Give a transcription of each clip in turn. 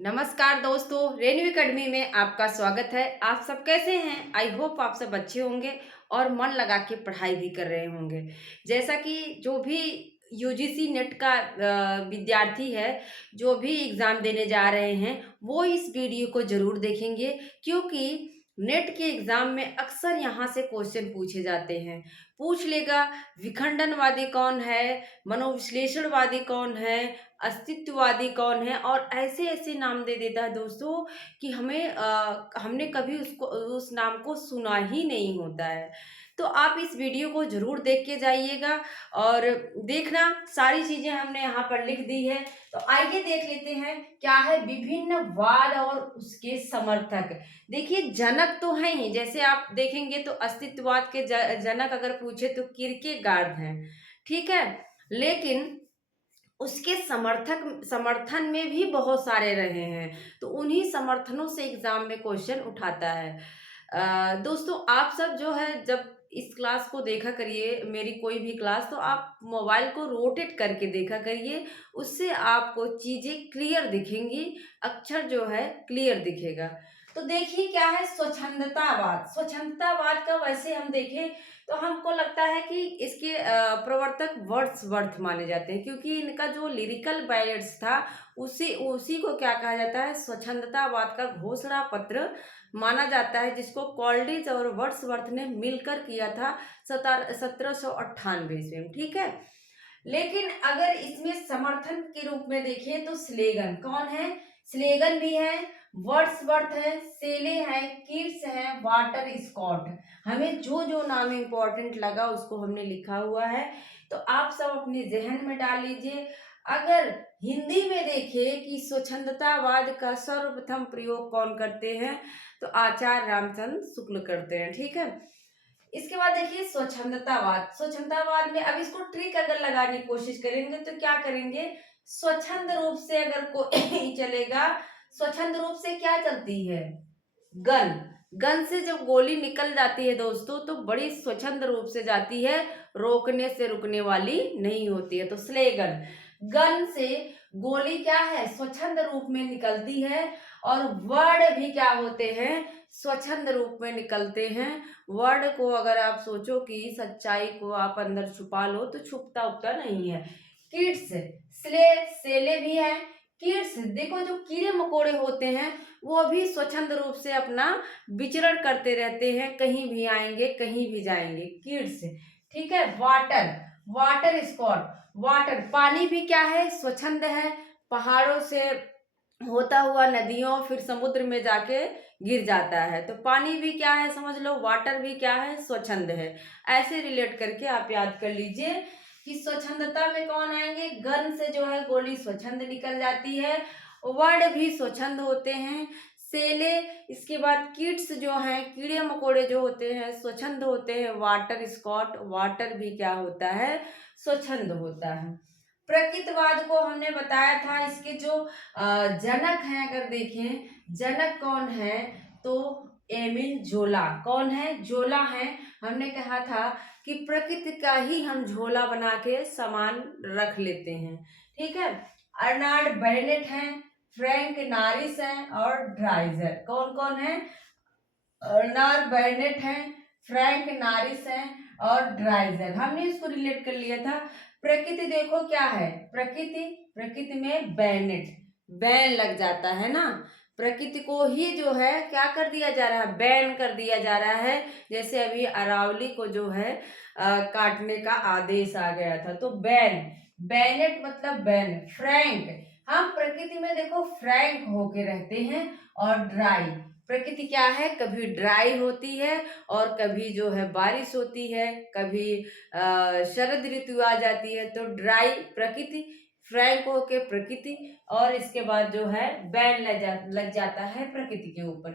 नमस्कार दोस्तों, renew academy में आपका स्वागत है। आप सब कैसे हैं? आई होप आप सब अच्छे होंगे और मन लगा के पढ़ाई भी कर रहे होंगे। जैसा कि जो भी यूजीसी नेट का विद्यार्थी है, जो भी एग्ज़ाम देने जा रहे हैं, वो इस वीडियो को ज़रूर देखेंगे क्योंकि नेट के एग्ज़ाम में अक्सर यहाँ से क्वेश्चन पूछे जाते हैं। पूछ लेगा विखंडनवादी कौन है, मनोविश्लेषणवादी कौन है, अस्तित्ववादी कौन है और ऐसे-ऐसे नाम दे देता है दोस्तों कि हमने कभी उसको उस नाम को सुना ही नहीं होता है। तो आप इस वीडियो को ज़रूर देख के जाइएगा और देखना सारी चीज़ें हमने यहाँ पर लिख दी है। तो आइए देख लेते हैं क्या है विभिन्न वाद और उसके समर्थक। देखिए जनक तो हैं ही, जैसे आप देखेंगे तो अस्तित्ववाद के जनक अगर पूछे तो किरकेगार्ड हैं, ठीक है? लेकिन उसके समर्थन में भी बहुत सारे रहे हैं, तो उन्हीं समर्थनों से एग्ज़ाम में क्वेश्चन उठाता है। दोस्तों आप सब जो है जब इस क्लास को देखा करिए, मेरी कोई भी क्लास, तो आप मोबाइल को रोटेट करके देखा करिए, उससे आपको चीज़ें क्लियर दिखेंगी, अक्षर जो है क्लियर दिखेगा। तो देखिए क्या है स्वच्छंदतावाद। स्वच्छंदतावाद का वैसे हम देखें तो हमको लगता है कि इसके प्रवर्तक वर्ड्सवर्थ माने जाते हैं क्योंकि इनका जो लिरिकल बैलेंस था उसी उसी को क्या कहा जाता है स्वच्छंदतावाद का घोषणा पत्र माना जाता है, जिसको कॉल्डिज और वर्ड्सवर्थ ने मिलकर किया था 1798 ईस्वी में, ठीक है। लेकिन अगर इसमें समर्थन के रूप में देखें तो स्लेगन कौन है, स्लेगन भी है, वर्ड्सवर्थ है, सेले है, कीट्स है, वाटर स्कॉट। हमें जो जो नाम इंपॉर्टेंट लगा उसको हमने लिखा हुआ है, तो आप सब अपने जहन में डाल लीजिए। अगर हिंदी में देखें कि स्वच्छंदतावाद का सर्वप्रथम प्रयोग कौन करते हैं तो आचार्य रामचंद्र शुक्ल करते हैं, ठीक है। इसके बाद देखिए स्वच्छंदतावाद। स्वच्छंदतावाद में अब इसको ट्रिक अगर लगाने की कोशिश करेंगे तो क्या करेंगे, स्वच्छंद रूप से अगर कोई चलेगा, स्वच्छंद रूप से क्या चलती है, गन। गन से जब गोली निकल जाती है दोस्तों तो बड़ी स्वच्छंद रूप से जाती है, रोकने से रुकने वाली नहीं होती है। तो स्लेगन, गन से गोली क्या है स्वच्छंद रूप में निकलती है और वर्ड भी क्या होते हैं स्वच्छंद रूप में निकलते हैं। वर्ड को अगर आप सोचो कि सच्चाई को आप अंदर छुपा लो तो छुपता उपता नहीं है। किड्स, सेले भी है, किड्स देखो जो कीड़े मकोड़े होते हैं वो भी स्वच्छंद रूप से अपना विचरण करते रहते हैं, कहीं भी आएंगे कहीं भी जाएंगे, किड्स, ठीक है। वाटर, वाटर स्पॉट, वाटर पानी भी क्या है स्वच्छंद है, पहाड़ों से होता हुआ नदियों फिर समुद्र में जाके गिर जाता है, तो पानी भी क्या है समझ लो, वाटर भी क्या है स्वच्छंद है। ऐसे रिलेट करके आप याद कर लीजिए कि स्वच्छंदता में कौन आएंगे, गन से जो है गोली स्वच्छंद निकल जाती है, वर्ड भी स्वच्छंद होते हैं, सेले, इसके बाद किड्स जो हैं कीड़े मकोड़े जो होते हैं स्वच्छंद होते हैं, वाटर स्कॉट, वाटर भी क्या होता है स्वच्छंद होता है। प्रकृतिवाद को हमने बताया था, इसके जो जनक हैं अगर देखें, जनक कौन है तो एमिल जोला, कौन है जोला है। हमने कहा था कि प्रकृति का ही हम झोला बना के सामान रख लेते हैं, ठीक है। अर्नाल्ड बेनेट हैं, फ्रैंक नारिस हैं और ड्राइजर, कौन कौन है, अर्नाल्ड बेनेट हैं, फ्रैंक नारिस हैं और ड्राइजर। हमने इसको रिलेट कर लिया था। प्रकृति देखो क्या है, प्रकृति, प्रकृति में बैनेट, बैन लग जाता है ना, प्रकृति को ही जो है क्या कर दिया जा रहा है, बैन कर दिया जा रहा है। जैसे अभी अरावली को जो है काटने का आदेश आ गया था, तो बैन, बैनेट मतलब बैन। फ्रैंक, हम प्रकृति में देखो फ्रैंक होके रहते हैं। और ड्राई, प्रकृति क्या है कभी ड्राई होती है और कभी जो है बारिश होती है, कभी शरद ऋतु आ जाती है, तो ड्राई प्रकृति, फ्रैंक होके प्रकृति, और इसके बाद जो है बैन लग जाता है प्रकृति के ऊपर।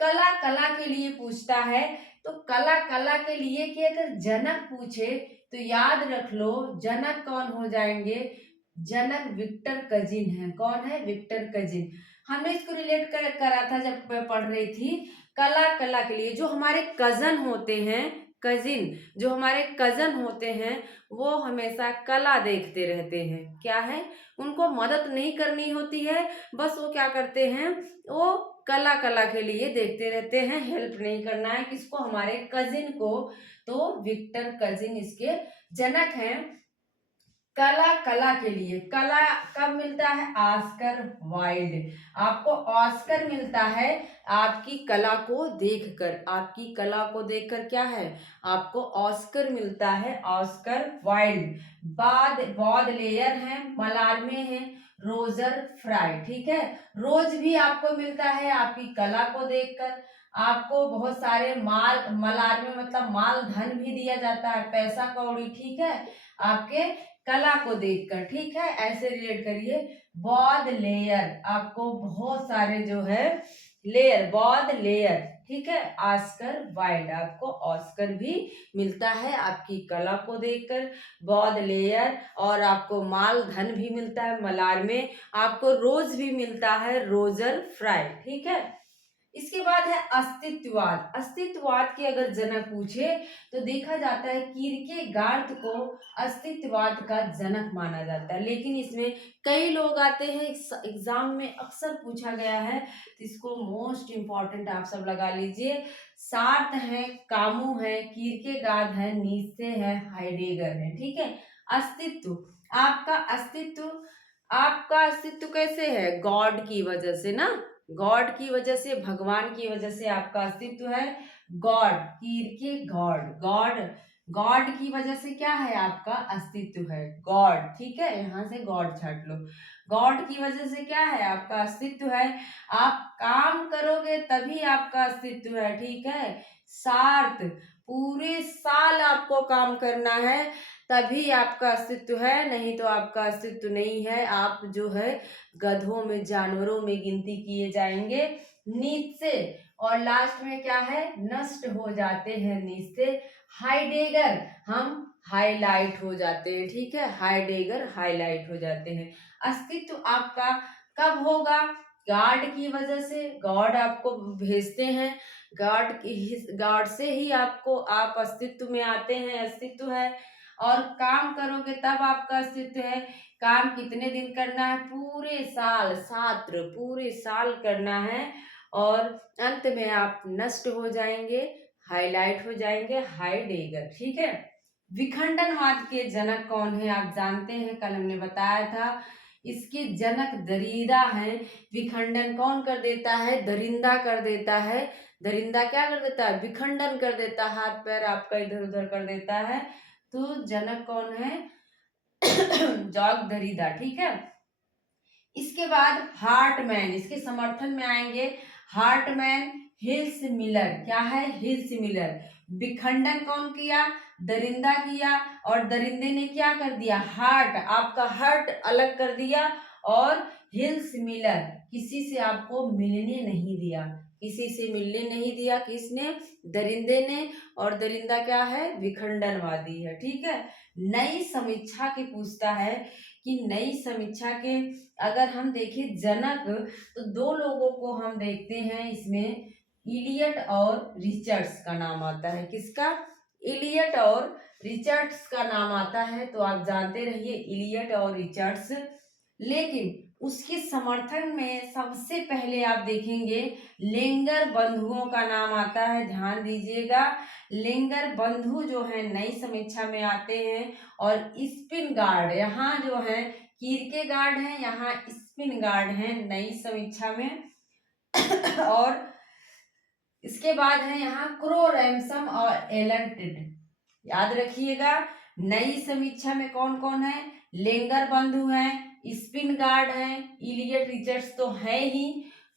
कला, कला के लिए पूछता है, तो कला, कला के लिए कि अगर जनक पूछे तो याद रख लो जनक कौन हो जाएंगे, जनक विक्टर कजिन है, कौन है विक्टर कजिन। हमने इसको रिलेट करा था जब मैं पढ़ रही थी। कला, कला के लिए जो हमारे कजन होते हैं, कजिन, जो हमारे कजन होते हैं, वो हमेशा कला देखते रहते हैं। क्या है, उनको मदद नहीं करनी होती है, बस वो क्या करते हैं, वो कला कला के लिए देखते रहते हैं, हेल्प नहीं करना है किसको, हमारे कजिन को। तो विक्टर कजिन इसके जनक हैं। कला कला के लिए, कला कब मिलता है, ऑस्कर वाइल्ड। आपको ऑस्कर मिलता है आपकी कला को देखकर, आपकी कला को देखकर क्या है, आपको ऑस्कर मिलता है, ऑस्कर वाइल्ड। बॉद लेयर है, मलारमे है, रोजर फ्राई। ठीक है, रोज भी आपको मिलता है आपकी कला को देखकर। आपको बहुत सारे मलारमे मतलब माल धन भी दिया जाता है, पैसा कौड़ी। ठीक है, आपके कला को देखकर। ठीक है, ऐसे रिलेट करिए। बौद्ध लेयर, आपको बहुत सारे जो है लेयर, बौद्ध लेयर। ठीक है, ऑस्कर वाइल्ड, आपको ऑस्कर भी मिलता है आपकी कला को देखकर, बौद्ध लेयर। और आपको माल धन भी मिलता है मलार में, आपको रोज भी मिलता है, रोजर फ्राई। ठीक है, इसके बाद है अस्तित्ववाद। अस्तित्ववाद के अगर जनक पूछे तो देखा जाता है कीर्केगार्ड को अस्तित्ववाद का जनक माना जाता है, लेकिन इसमें कई लोग आते हैं, एग्जाम में अक्सर पूछा गया है, तो इसको मोस्ट इम्पॉर्टेंट आप सब लगा लीजिए। सार्थ है, कामू है, कीर्केगार्ड है, नीत्शे है, हाइडेगर है। ठीक है, अस्तित्व, आपका अस्तित्व, आपका अस्तित्व कैसे है, गॉड की वजह से ना, गॉड की वजह से, भगवान की वजह से आपका अस्तित्व है। गॉड, कीर्केगार्ड, गॉड, गॉड की वजह से क्या है, आपका अस्तित्व है, गॉड। ठीक है, यहाँ से गॉड छाट लो। गॉड की वजह से क्या है, आपका अस्तित्व है। आप काम करोगे तभी आपका अस्तित्व है। ठीक है, सार्थ, पूरे साल आपको काम करना है तभी आपका अस्तित्व है, नहीं तो आपका अस्तित्व नहीं है। आप जो है गधों में, जानवरों में गिनती किए जाएंगे। नीचे और लास्ट में क्या है, नष्ट हो जाते हैं, नीचे। हाइडेगर, हम हाईलाइट हो जाते हैं। ठीक है, हाइडेगर हाईलाइट हो जाते हैं। अस्तित्व आपका कब होगा, गॉड की वजह से, गॉड आपको भेजते हैं, गॉड से ही आपको, आप अस्तित्व में आते हैं, अस्तित्व है। और काम करोगे तब आपका अस्तित्व है। काम कितने दिन करना है, पूरे साल, छात्र पूरे साल करना है, और अंत में आप नष्ट हो जाएंगे, हाईलाइट हो जाएंगे, हाइडेगर। ठीक है, विखंडनवाद के जनक कौन है, आप जानते हैं, कल हमने बताया था, इसके जनक दरिदा हैं। विखंडन कौन कर देता है, दरिंदा कर देता है। दरिंदा क्या कर देता है, विखंडन कर देता है, हाथ पैर आपका इधर उधर कर देता है। तो जनक कौन है, जॉर्ज दरिदा। ठीक है, इसके बाद हार्टमैन, इसके समर्थन में आएंगे हार्टमैन, हिल्स मिलर। क्या है, हिल्स मिलर। विखंडन कौन किया, दरिंदा किया, और दरिंदे ने क्या कर दिया, हार्ट, आपका हार्ट अलग कर दिया। और हिल्स मिलर, किसी से आपको मिलने नहीं दिया, किसी से मिलने नहीं दिया, किसने, दरिंदे ने। और दरिंदा क्या है, विखंडनवादी है। ठीक है, नई समीक्षा की पूछता है कि नई समीक्षा के अगर हम देखें जनक, तो दो लोगों को हम देखते हैं इसमें, इलियट और रिचर्ड्स का नाम आता है। किसका, इलियट और रिचर्ड्स का नाम आता है। तो आप जानते रहिए इलियट और रिचर्ड्स। लेकिन उसके समर्थन में सबसे पहले आप देखेंगे लेंगर बंधुओं का नाम आता है, ध्यान दीजिएगा। लेंगर बंधु जो है नई समीक्षा में आते हैं। और स्पिन गार्ड, यहाँ जो है कीर्केगार्ड है, यहाँ स्पिन गार्ड है नई समीक्षा में। और इसके बाद है यहाँ क्रो रैमसम और एलन टिड। याद रखिएगा, नई समीक्षा में कौन कौन है, लेंगर बंधु हैं, स्पिन गार्ड हैं, इलियट रिचर्ड्स तो है ही,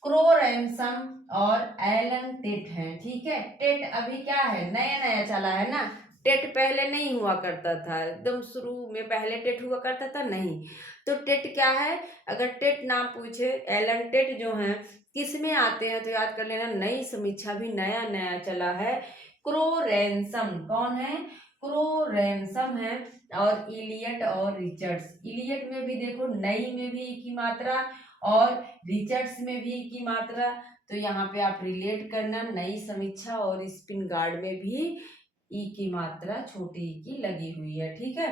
क्रो रैमसम और एलन टेट हैं। ठीक है, टेट अभी क्या है, नया नया चला है ना, टेट पहले नहीं हुआ करता था, एकदम शुरू में पहले टेट हुआ करता था नहीं। तो टेट क्या है, अगर टेट नाम पूछे, एलन टेट जो है किस में आते हैं, तो याद कर लेना, नई समीक्षा भी नया नया चला है। क्रो रैनसम कौन है, क्रो रैनसम है। और इलियट और रिचर्ड्स, इलियट में भी देखो नई में भी एक ही मात्रा, और रिचर्ड्स में भी एक ही मात्रा। तो यहाँ पे आप रिलेट करना, नई समीक्षा और स्पिन गार्ड में भी ई की मात्रा छोटी ई की लगी हुई है, ठीक है।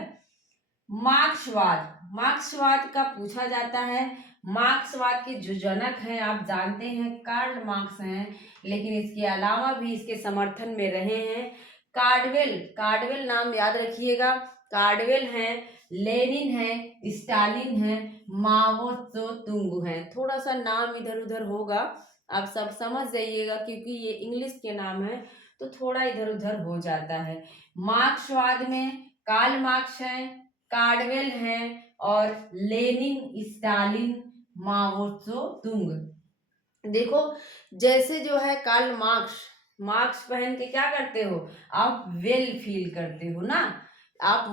मार्क्सवाद, मार्क्सवाद का पूछा जाता है। मार्क्सवाद के जो जनक हैं आप जानते हैं कार्ल मार्क्स हैं, लेकिन इसके अलावा भी इसके समर्थन में रहे हैं कार्डवेल, कार्डवेल नाम याद रखिएगा, कार्डवेल हैं, लेनिन है, स्टालिन है, माओ त्से तुंग है। थोड़ा सा नाम इधर उधर होगा, आप सब समझ जाइएगा क्योंकि ये इंग्लिश के नाम है तो थोड़ा इधर उधर हो जाता है। मार्क्सवाद में कार्ल मार्क्स हैं, कार्डवेल हैं और लेनिन, स्टालिन, माओ त्से तुंग। देखो जैसे जो है कार्ल मार्क्स, मार्क्स पहन के क्या करते हो आप, वेल फील करते हो ना। आप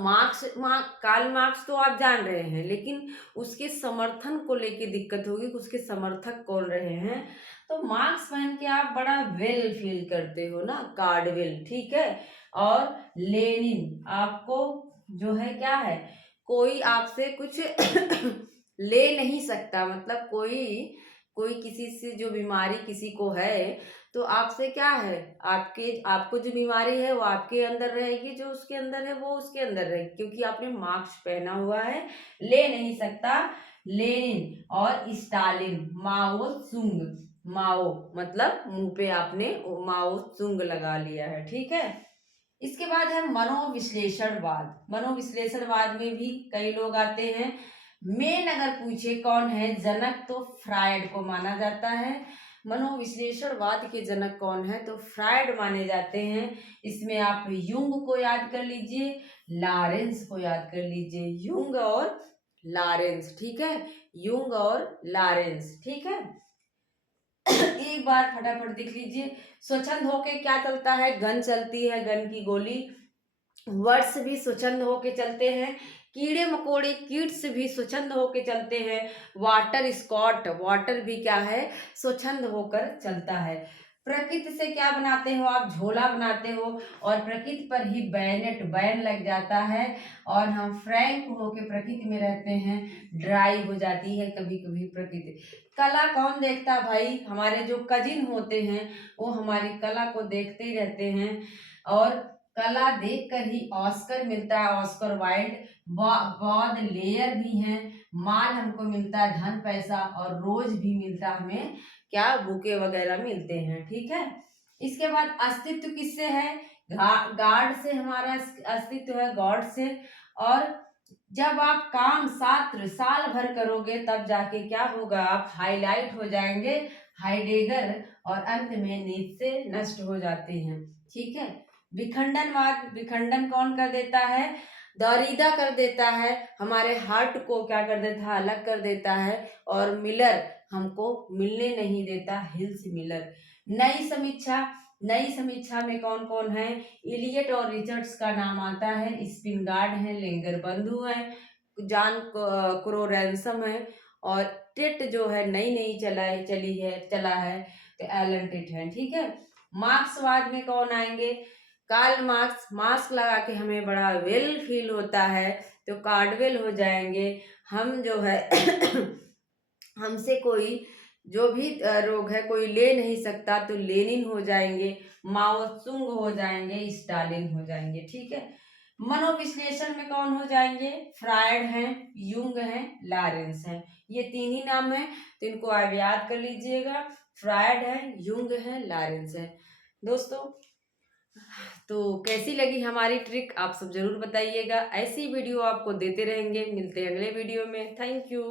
कार्ल मार्क्स तो आप जान रहे हैं, लेकिन उसके समर्थन को लेके दिक्कत होगी कि उसके समर्थक कौन रहे हैं। तो मार्क्स पहन के आप बड़ा वेल फील करते हो ना, कार्डवेल, ठीक है। और लेनिन, आपको जो है क्या है, कोई आपसे कुछ ले नहीं सकता, मतलब कोई कोई किसी से जो बीमारी किसी को है तो आपसे क्या है, आपको जो बीमारी है वो आपके अंदर रहेगी, जो उसके अंदर है वो उसके अंदर रहेगी, क्योंकि आपने मास्क पहना हुआ है, ले नहीं सकता। लेनिन और स्टालिन, माओ सुंग, माओ मतलब मुंह पे आपने माओ सुंग लगा लिया है, ठीक है। इसके बाद है मनोविश्लेषणवाद, मनोविश्लेषणवाद में भी कई लोग आते हैं। मेन अगर पूछे कौन है जनक तो फ्रायड को माना जाता है। मनोविश्लेषणवाद के जनक कौन है तो फ्रायड माने जाते हैं। इसमें आप युंग को याद कर लीजिए, लॉरेंस को याद कर लीजिए, युंग और लॉरेंस, ठीक है, युंग और लॉरेंस, ठीक है। एक बार फटाफट देख लीजिए, स्वच्छंद होके क्या चलता है, गन चलती है, गन की गोली। वर्ड्स भी स्वच्छंद होके चलते हैं, कीड़े मकोड़े कीट्स भी स्वच्छंद होके चलते हैं, वाटर स्कॉट, वाटर भी क्या है स्वच्छंद होकर चलता है। प्रकृति से क्या बनाते हो आप, झोला बनाते हो, और प्रकृति पर ही बैनेट, बैन लग जाता है, और हम फ्रैंक होके प्रकृति में रहते हैं, ड्राई हो जाती है कभी कभी प्रकृति। कला कौन देखता भाई, हमारे जो कजिन होते हैं वो हमारी कला को देखते ही रहते हैं, और कला देखकर ही ऑस्कर मिलता है, ऑस्कर वाइल्ड। बौद्ध लेयर भी हैं, माल हमको मिलता है धन पैसा, और रोज भी मिलता हमें क्या, बुके वगैरह मिलते हैं, ठीक है। इसके बाद अस्तित्व किससे है, गॉड से हमारा अस्तित्व है, गॉड से। और जब आप काम छात्र साल भर करोगे तब जाके क्या होगा, आप हाईलाइट हो जाएंगे, हाइडेगर, और अंत में नींद से नष्ट हो जाते हैं, ठीक है। विखंडनवाद, विखंडन कौन कर देता है, दरीदा कर देता है, हमारे हार्ट को क्या कर देता है, अलग कर देता है। और मिलर हमको मिलने नहीं देता, हिल्स मिलर। नई समीक्षा, नई समीक्षा में कौन कौन है, इलियट और रिचर्ड्स का नाम आता है, स्पिनगार्ड है, लेंगर बंधु है, जॉन क्रोरैंसम है, और टेट जो है नई नई चला है तो एलन टेट है, ठीक है। मार्क्सवाद में कौन आएंगे, कार्ल मार्क्स, मास्क लगा के हमें बड़ा वेल फील होता है तो कार्डवेल हो जाएंगे। हम जो है हमसे कोई जो भी रोग है कोई ले नहीं सकता तो लेनिन हो जाएंगे, माओ त्सुंग हो जाएंगे, स्टालिन हो जाएंगे, ठीक है। मनोविश्लेषण में कौन हो जाएंगे, फ्रायड हैं, युंग हैं, लॉरेंस हैं, ये तीन ही नाम है तो इनको आप याद कर लीजिएगा, फ्रायड है, युंग है, लॉरेंस है। दोस्तों तो कैसी लगी हमारी ट्रिक आप सब जरूर बताइएगा, ऐसी वीडियो आपको देते रहेंगे, मिलते हैं अगले वीडियो में, थैंक यू।